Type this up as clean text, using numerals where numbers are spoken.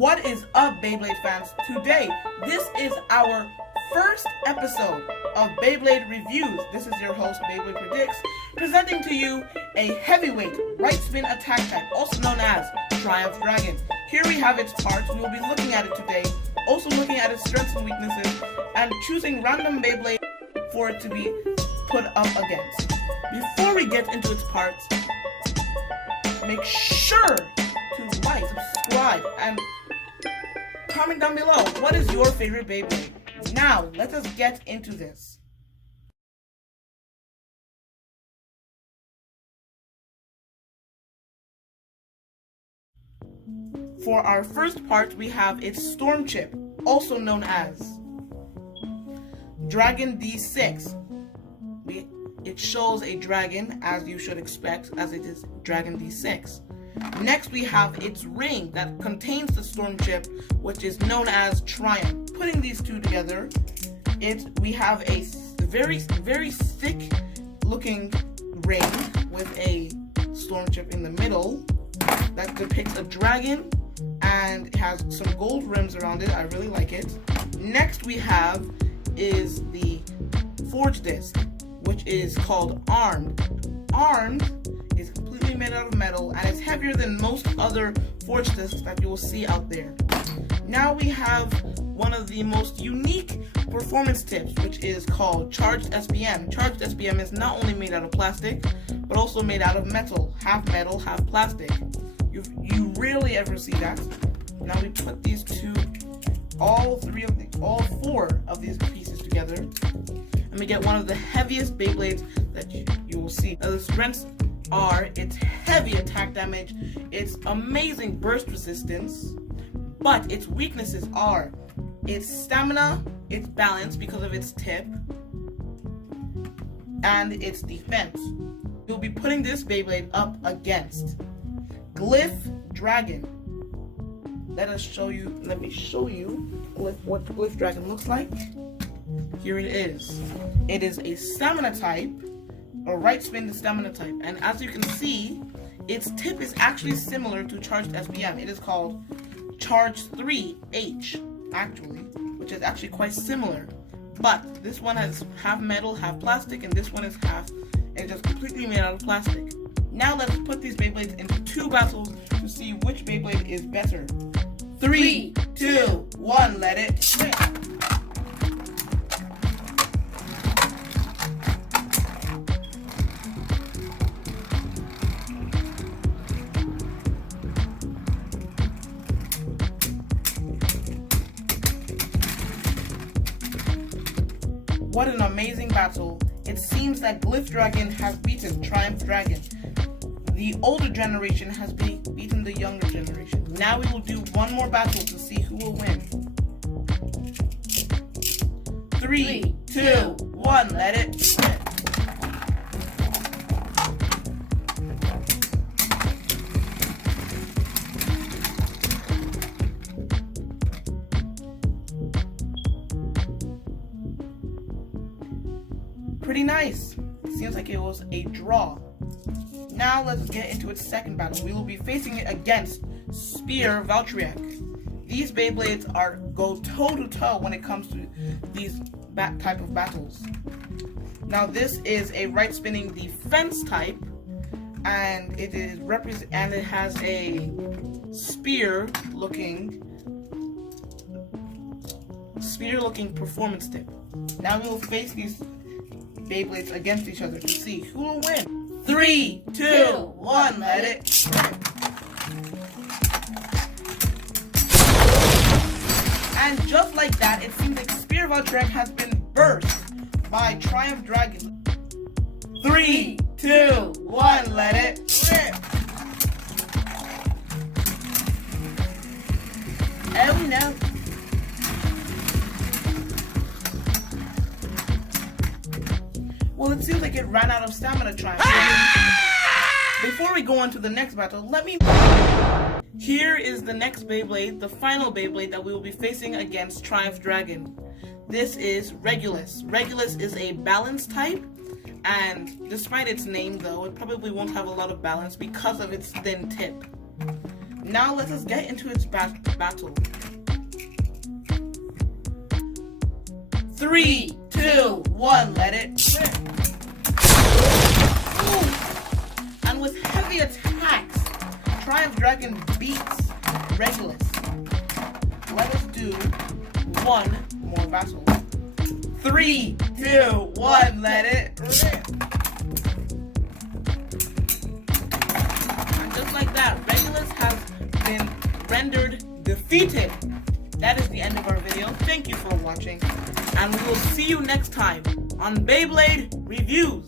What is up, Beyblade fans? Today, this is our first episode of Beyblade Reviews. This is your host, BeybladeGeeks, presenting to you a heavyweight right spin attack type, also known as Triumph Dragon. Here we have its parts. We will be looking at it today, also looking at its strengths and weaknesses, and choosing random Beyblade for it to be put up against. Before we get into its parts, make sure to like, subscribe, and comment down below, what is your favorite Beyblade? Now, let us get into this. For our first part, we have its Storm Chip, also known as Dragon D6. It shows a dragon, as you should expect, as it is Dragon D6. Next, we have its ring that contains the Storm Chip, which is known as Triumph. Putting these two together, we have a very thick looking ring with a Storm Chip in the middle that depicts a dragon, and it has some gold rims around it. I really like it. Next we have is the Forge Disc, which is called Armed. Armed is completely made out of metal and is heavier than most other Forge Discs that you will see out there. Now we have one of the most unique performance tips, which is called Charged SPM. Charged SPM is not only made out of plastic, but also made out of metal, half plastic. You rarely ever see that. Now we put these two, all four of these pieces together, and we get one of the heaviest Beyblades that you will see. Now the strengths are its heavy attack damage, its amazing burst resistance, but its weaknesses are its stamina, its balance because of its tip, and its defense. We'll be putting this Beyblade up against Glyph Dragon. Let me show you what Glyph Dragon looks like. Here it is. It is a stamina type, a right spin stamina type, and as you can see, its tip is actually similar to Charged SPM. It is called Charged 3H, actually, which is actually quite similar. But this one has half metal, half plastic, and this one is just completely made out of plastic. Now let's put these Beyblades into two battles to see which Beyblade is better. 3, 2, 1, let it spin. What an amazing battle. It seems that Glyph Dragon has beaten Triumph Dragon. The older generation has beaten the younger generation. Now we will do one more battle to see who will win. 3, 2, 1, let it spin. Pretty nice. Seems like it was a draw. Now let's get into its second battle. We will be facing it against Spear Valtryek. These Beyblades go toe-to-toe when it comes to these type of battles. Now this is a right spinning defense type, and it has a spear looking performance tip. Now we will face these Beyblades against each other to see who will win. 3, 2, 1, let it spin. And just like that, it seems like Spear Valtryek has been burst by Triumph Dragon. 3, 2, 1, let it spin. And we know. Well, it seems like it ran out of stamina, Triumph. Before we go on to the next battle, Here is the next Beyblade, the final Beyblade that we will be facing against Triumph Dragon. This is Regulus. Regulus is a balance type, and despite its name though, it probably won't have a lot of balance because of its thin tip. Now let us get into its battle. 3, 2, 1, let it rip. Ooh. And with heavy attacks, Triumph Dragon beats Regulus. Let us do one more battle. 3, 2, 1, let it rip. And just like that, Regulus has been rendered defeated. That is the end of our video. Thank you for watching, and we will see you next time on Beyblade Reviews.